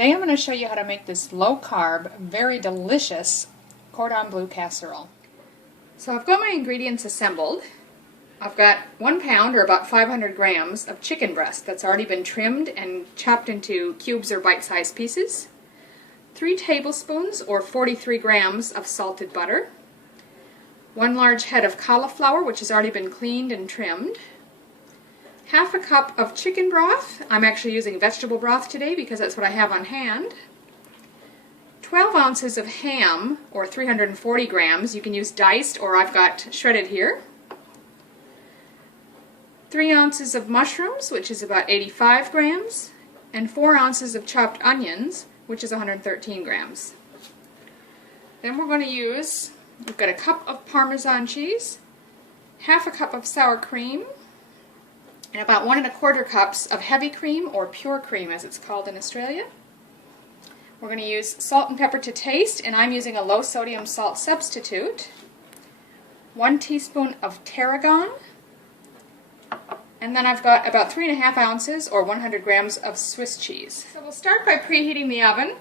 Today I'm going to show you how to make this low-carb, very delicious Cordon Bleu Casserole. So I've got my ingredients assembled. I've got 1 pound, or about 500 grams, of chicken breast that's already been trimmed and chopped into cubes or bite-sized pieces. 3 tablespoons, or 43 grams, of salted butter. 1 large head of cauliflower, which has already been cleaned and trimmed. Half a cup of chicken broth. I'm actually using vegetable broth today because that's what I have on hand. 12 ounces of ham, or 340 grams. You can use diced, or I've got shredded here. 3 ounces of mushrooms, which is about 85 grams. And 4 ounces of chopped onions, which is 113 grams. Then we're going to use, we've got a cup of Parmesan cheese, half a cup of sour cream, and about 1 1/4 cups of heavy cream, or pure cream as it's called in Australia. We're going to use salt and pepper to taste, and I'm using a low sodium salt substitute. 1 teaspoon of tarragon, and then I've got about 3½ ounces, or 100 grams, of Swiss cheese. So we'll start by preheating the oven.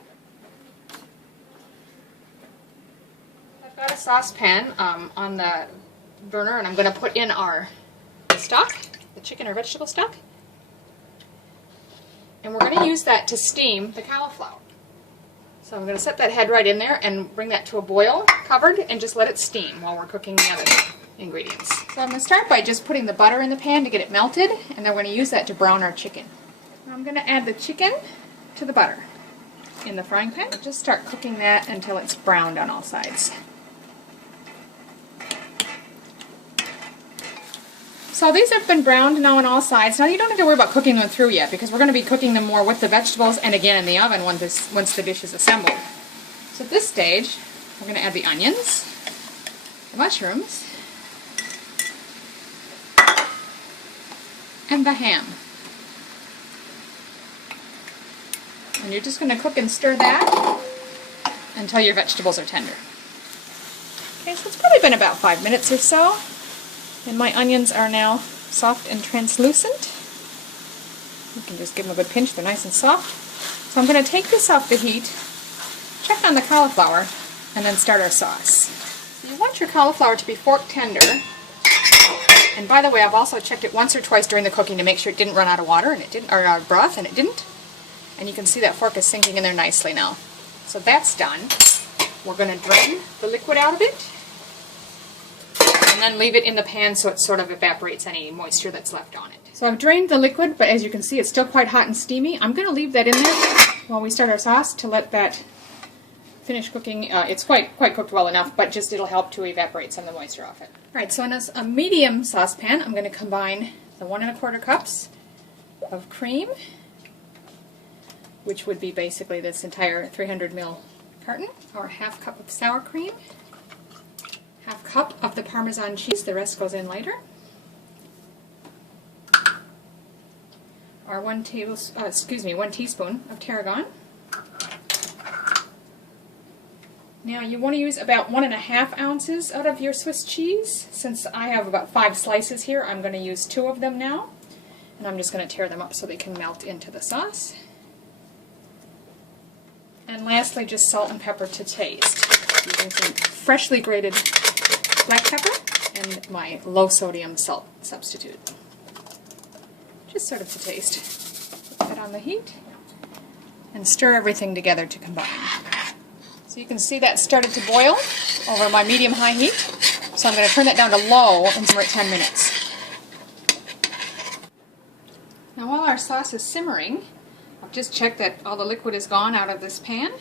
I've got a saucepan on the burner, and I'm going to put in our stock, the chicken or vegetable stock, and we're going to use that to steam the cauliflower. So I'm going to set that head right in there and bring that to a boil, covered, and just let it steam while we're cooking the other ingredients. So I'm going to start by just putting the butter in the pan to get it melted, and then we're going to use that to brown our chicken. I'm going to add the chicken to the butter in the frying pan. Just start cooking that until it's browned on all sides. So these have been browned now on all sides. Now you don't have to worry about cooking them through yet, because we're going to be cooking them more with the vegetables and again in the oven once the dish is assembled. So at this stage, we're going to add the onions, the mushrooms, and the ham. And you're just going to cook and stir that until your vegetables are tender. Okay, so it's probably been about 5 minutes or so. And my onions are now soft and translucent. You can just give them a good pinch, they're nice and soft. So I'm going to take this off the heat, check on the cauliflower, and then start our sauce. So you want your cauliflower to be fork tender. And by the way, I've also checked it once or twice during the cooking to make sure it didn't run out of water, and it didn't, or out of broth, and it didn't. And you can see that fork is sinking in there nicely now. So that's done. We're going to drain the liquid out of it, and then leave it in the pan so it sort of evaporates any moisture that's left on it. So I've drained the liquid, but as you can see it's still quite hot and steamy. I'm going to leave that in there while we start our sauce to let that finish cooking. It's quite cooked well enough, but just it'll help to evaporate some of the moisture off it. Alright, so in a medium saucepan I'm going to combine the 1 1/4 cups of cream, which would be basically this entire 300 ml carton, or ½ cup of sour cream, ½ cup of the Parmesan cheese, the rest goes in later. Our 1 teaspoon of tarragon. Now you want to use about 1 1/2 ounces out of your Swiss cheese. Since I have about 5 slices here, I'm going to use 2 of them now. And I'm just going to tear them up so they can melt into the sauce. And lastly, just salt and pepper to taste. Using some freshly grated black pepper and my low sodium salt substitute. Just sort of to taste. Put that on the heat and stir everything together to combine. So you can see that started to boil over my medium-high heat. So I'm going to turn that down to low and simmer it 10 minutes. Now while our sauce is simmering, I've just checked that all the liquid is gone out of this pan.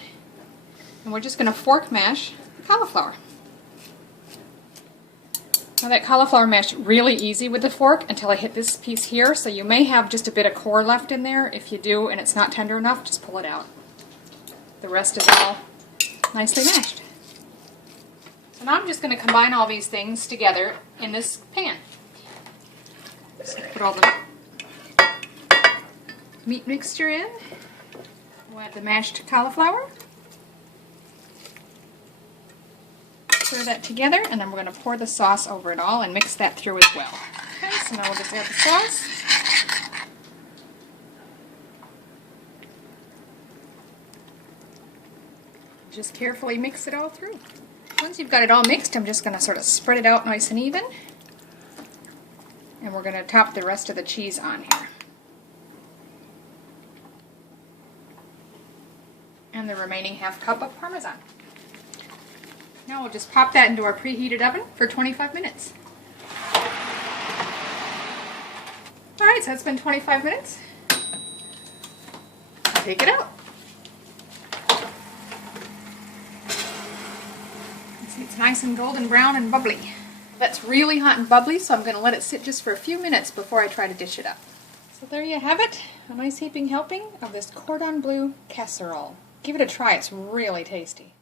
And we're just going to fork mash the cauliflower. Now that cauliflower mashed really easy with the fork until I hit this piece here, so you may have just a bit of core left in there. If you do and it's not tender enough, just pull it out. The rest is all nicely mashed. So now I'm just going to combine all these things together in this pan. So put all the meat mixture in. We'll add the mashed cauliflower. Stir that together, and then we're going to pour the sauce over it all and mix that through as well. Okay, so now we'll just add the sauce. Just carefully mix it all through. Once you've got it all mixed, I'm just going to sort of spread it out nice and even. And we're going to top the rest of the cheese on here. And the remaining half cup of Parmesan. Now we'll just pop that into our preheated oven for 25 minutes. Alright, so it's been 25 minutes. Take it out. See, it's nice and golden brown and bubbly. That's really hot and bubbly, so I'm going to let it sit just for a few minutes before I try to dish it up. So there you have it, a nice heaping helping of this Cordon Bleu Casserole. Give it a try, it's really tasty.